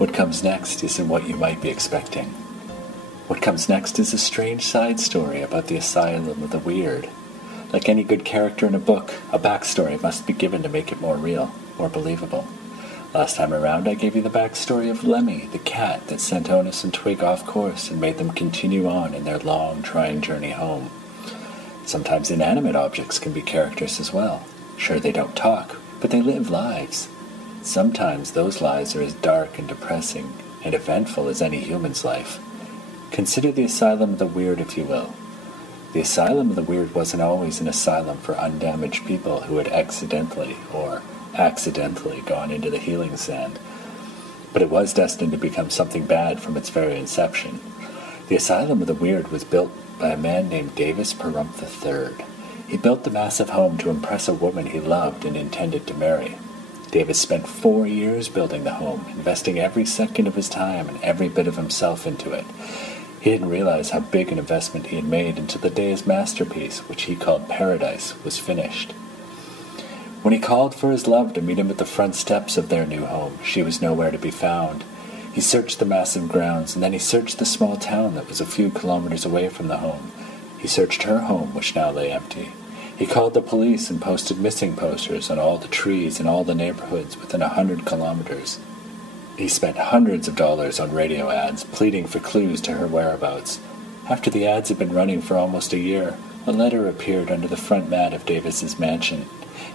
What comes next isn't what you might be expecting. What comes next is a strange side story about the asylum of the weird. Like any good character in a book, a backstory must be given to make it more real, more believable. Last time around, I gave you the backstory of Lemmy, the cat that sent Onus and Twig off course and made them continue on in their long, trying journey home. Sometimes inanimate objects can be characters as well. Sure, they don't talk, but they live lives. Sometimes those lives are as dark and depressing and eventful as any human's life. Consider the asylum of the weird, if you will. The asylum of the weird wasn't always an asylum for undamaged people who had accidentally gone into the healing sand, but it was destined to become something bad from its very inception. The asylum of the weird was built by a man named Davis Parumph III. He built the massive home to impress a woman he loved and intended to marry. Davis spent 4 years building the home, investing every second of his time and every bit of himself into it. He didn't realize how big an investment he had made until the day his masterpiece, which he called Paradise, was finished. When he called for his love to meet him at the front steps of their new home, she was nowhere to be found. He searched the massive grounds, and then he searched the small town that was a few kilometers away from the home. He searched her home, which now lay empty. He called the police and posted missing posters on all the trees in all the neighborhoods within 100 kilometers. He spent hundreds of dollars on radio ads, pleading for clues to her whereabouts. After the ads had been running for almost a year, a letter appeared under the front mat of Davis's mansion.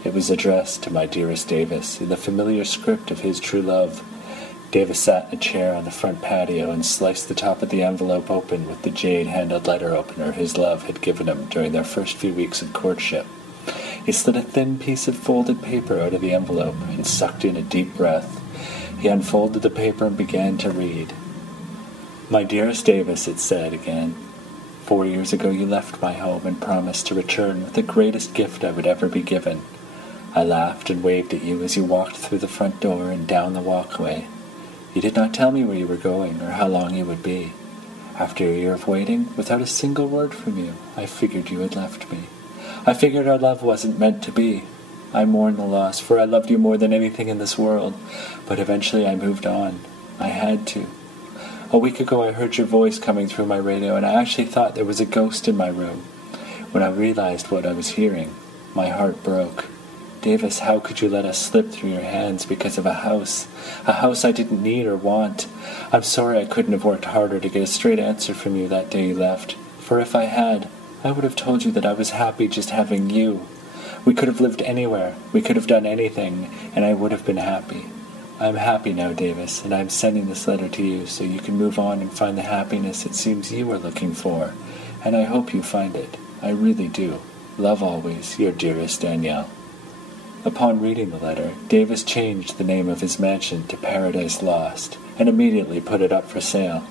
It was addressed to my dearest Davis in the familiar script of his true love. Davis sat in a chair on the front patio and sliced the top of the envelope open with the jade-handled letter opener his love had given him during their first few weeks of courtship. He slid a thin piece of folded paper out of the envelope and sucked in a deep breath. He unfolded the paper and began to read. "My dearest Davis," it said again, 4 years ago you left my home and promised to return with the greatest gift I would ever be given. I laughed and waved at you as you walked through the front door and down the walkway. You did not tell me where you were going or how long you would be. After a year of waiting, without a single word from you, I figured you had left me. I figured our love wasn't meant to be. I mourn the loss, for I loved you more than anything in this world, but eventually I moved on. I had to. A week ago I heard your voice coming through my radio, and I actually thought there was a ghost in my room. When I realized what I was hearing, my heart broke. Davis, how could you let us slip through your hands because of a house I didn't need or want? I'm sorry I couldn't have worked harder to get a straight answer from you that day you left, for if I had, I would have told you that I was happy just having you. We could have lived anywhere, we could have done anything, and I would have been happy. I'm happy now, Davis, and I'm sending this letter to you so you can move on and find the happiness it seems you are looking for, and I hope you find it. I really do. Love always, your dearest Danielle." Upon reading the letter, Davis changed the name of his mansion to Paradise Lost and immediately put it up for sale.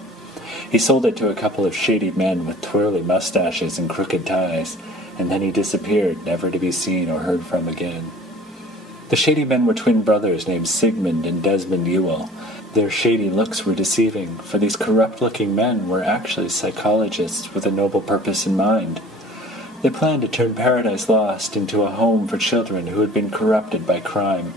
He sold it to a couple of shady men with twirly mustaches and crooked ties, and then he disappeared, never to be seen or heard from again. The shady men were twin brothers named Sigmund and Desmond Ewell. Their shady looks were deceiving, for these corrupt-looking men were actually psychologists with a noble purpose in mind. They planned to turn Paradise Lost into a home for children who had been corrupted by crime.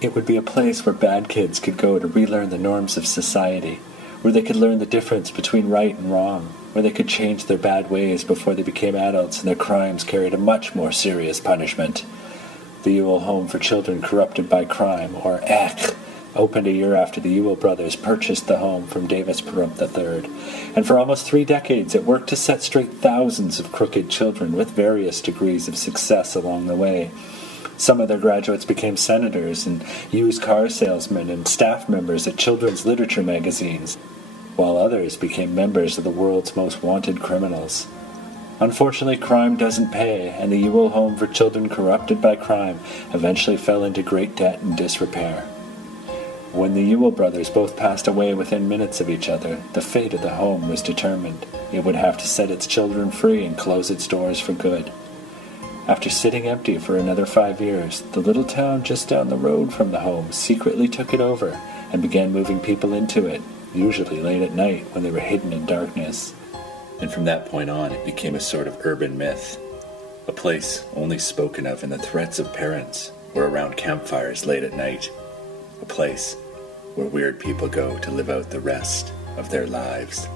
It would be a place where bad kids could go to relearn the norms of society, where they could learn the difference between right and wrong, where they could change their bad ways before they became adults and their crimes carried a much more serious punishment. The Ewell Home for Children Corrupted by Crime, or ECH, opened a year after the Ewell brothers purchased the home from Davis Parumph III, and for almost 3 decades it worked to set straight thousands of crooked children with various degrees of success along the way. Some of their graduates became senators and used car salesmen and staff members at children's literature magazines, while others became members of the world's most wanted criminals. Unfortunately, crime doesn't pay, and the Ewell Home for Children Corrupted by Crime eventually fell into great debt and disrepair. When the Ewell brothers both passed away within minutes of each other, the fate of the home was determined. It would have to set its children free and close its doors for good. After sitting empty for another 5 years, the little town just down the road from the home secretly took it over and began moving people into it, usually late at night when they were hidden in darkness. And from that point on, it became a sort of urban myth, a place only spoken of in the threats of parents or around campfires late at night, a place where weird people go to live out the rest of their lives.